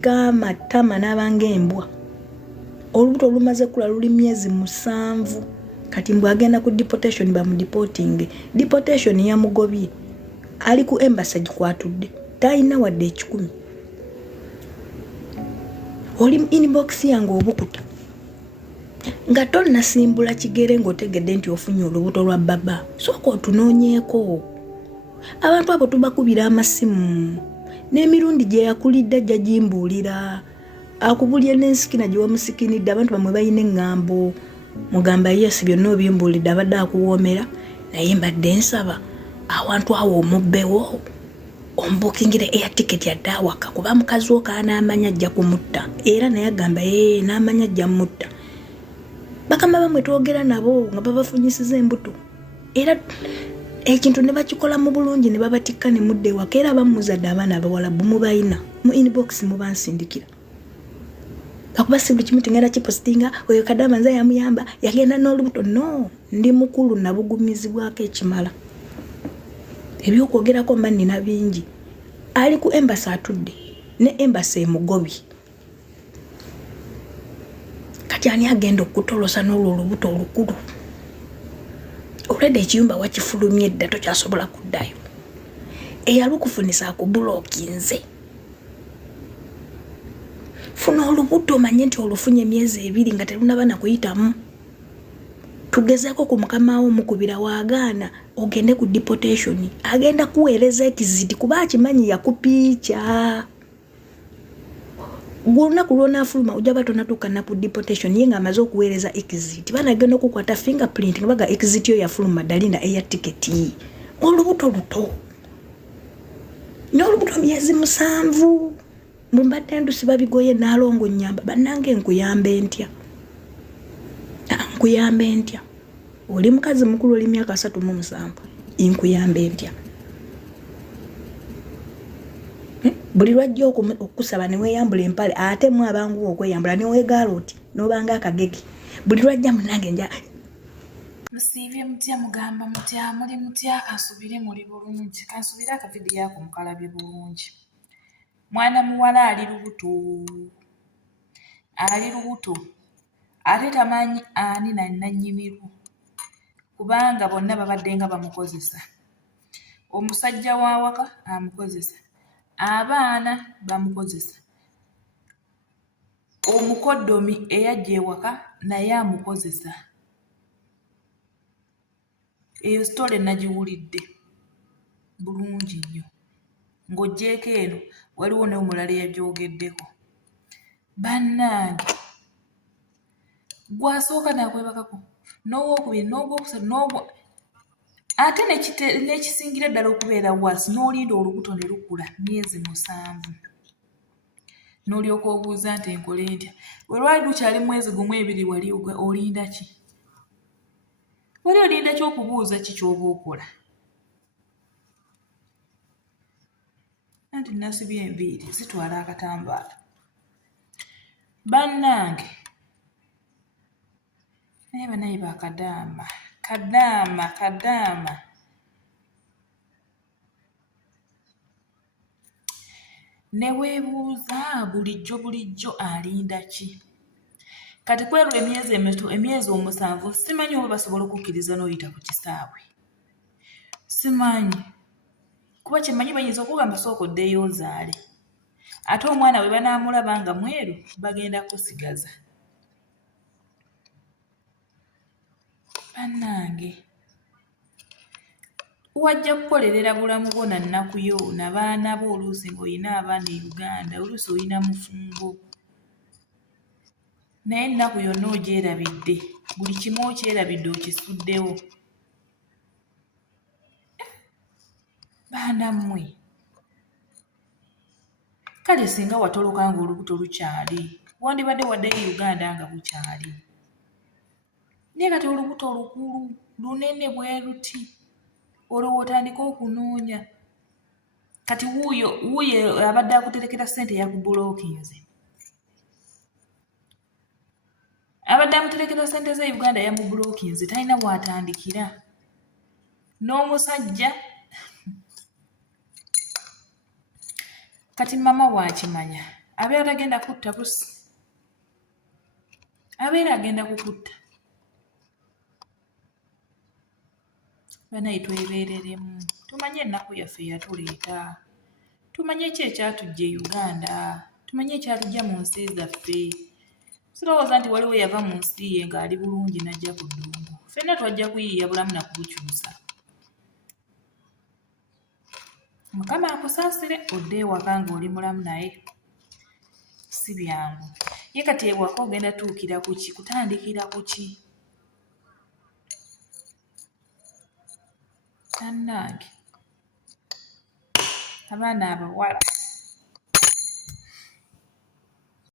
Gama tama n'abanga embwa. Olubuto olumaze kula luli myezi 7 kati mbwa agenda ku deportation bamudeporting. Deportation ya mugobye ali ku embassy gikwatudde talina wadde 10. Oli inbox yange obukuta nga tonna simbula kigere ng'otegedde nti ofunye olubuto lwa baba sooka otunoonyeeko. Abantu abo tubakubira amasimu n'emirundi gye yakulidde ajja gimbuulira akubulye n'ensikina gye wamusikinidde abantu bamwe balina eŋŋambo mugamba yes byonna obimbuulidde abadde akuwoomera naye mbadde nsaba awantu awo omubbewo ombukingire air ticket yadde awaka kuba mukazi wo kaanaamanya ajja kumutta era naye agamba n'amanya ajja mutta. Bakama bamwe twogera nabo nga babafunyisiza embuto era ekintu ne bakikola mu bulungi ne babatikka ne mudde waka era bamuzadde abaana abawala bumubayina mu inbox mubansindikira akuba si buli kimu tingenda kipostinga oyo kadama nze yamuyamba yagenda n'olubuto no ndi mukulu nabugumizibwako ekimala ebyokwogerako mba nina bingi. Ali ku embassy atudde ne embassy emugobye kati ani agenda okutolosa n'olwo olubuto olukulu olwedde ekiyumba wakifulumye edda tokyasobola kuddayo eyalukufunisa akubulokinze. Funa olubuto omanye nti olufunye emyezi 2 nga terunaba na kuyitamu. Tugezeeko ku mukama wo mukubira waagaana ogende ku deportation agenda kuweereza ekiziti kuba akimanyi yakupiica. Gw'olunaku lw'onaafuluma ojja batonatuuka na ku deportation ye ng'amaze okuweereza ekiziti banagenda okukwata fingerprint nga baga ekiziti yo yafuluma dalina eya tiketi. Olubuto luto n'olubuto myezi 7 mbadde ndusiba bigoye n'alongo nnyamba bannange nkuyambe ntya. Nkuyambe ntya oli mukazi mukulu oli myaka 37 nkuyambe ntya. Buli lwajja okusaba ne weeyambula empale ate mu abangu okweyambula ne weegaala oti n'obanga akagege buli lwajja munange nja musiibye mutya mugamba mutya muli mutya kansubire muli bulungi kansubire akavidiyo ako mukalabye bulungi. Mwana muwala ali lubuto ate tamanyi ani nannyiniru kubanga bonna babadde nga bamukozesa. Omusajja w'awaka amukozesa, abaana bamukozesa, omukoddomi eyajja ewaka naye amukozesa. Eyo sitole nagiwulidde bulungi nnyo ng'oggyeko eno waliwo n'omulala eyagyogeddeko. Bannange gwasooka n'akwebakako n'owokubiri n'ogwokusatu ate n'ekisingira ddala okubeera waasi n'olinda olubuto ne lukula myezi 7 n'olyoka obuuza nti enkole ntya. Bwe lwali lukyali mwezi gumu 2 wali olinda ki? Wali olinda ki okubuuza ki ky'oba okola? Anti nasibye enviiri zitwala akatambaala. Bannange naye banaye bakadaama kadaama ne weebuuza bulijjo alinda ki? Kati kwerwa emyezi 7 simanyi oba basobola okukkiriza n'oyita ku kisaawe. Simanyi kuba kimanyi bayinza okugamba sooka oddeyo ozaale ate omwana we banaamulaba nga mweru bagenda kusigaza. Bannange wajja kukolerera bulamu bwo na nnaku yo n'abaana bo oluusi ng'olina abaana e Uganda oluusi olina mufumbo naye ennaku yonna ogyerabidde buli kimu okyerabidde okisuddewo. Baana mmwe kale singa watoloka nga olubuto lukyali wandibadde waddeyo Uganda nga bukyali. Naye kati olubuto lukulu lunene bwe luti olwo otandika okunoonya. Kati wuuyo abadde akuterekera ssente yakubulokinze. Abadde amuterekera ssente za Uganda yamubulokinze talina bw'atandikira. N'omusajja kati mama waakimanya abeera tagenda kutta busi, abeera agenda kukutta. Banaye twebeereremu, tumanye ennaku yaffe yatuleeta, tumanye ki ekyatujja e Uganda, tumanye ekyatujja mu nsi zaffe. Sirowooza nti waliwo yava mu nsi ye ng'ali bulungi n'ajja ku ddungu. Ffenna twajja kuyiiya bulamu na kubukyusa. Mukama akusaasire odde ewaka ng'oli mulamu naye si byangu. Ye kati ewaka ogenda tuukira ku ki? Kutandikira ku ki? Bannange, abaana abawala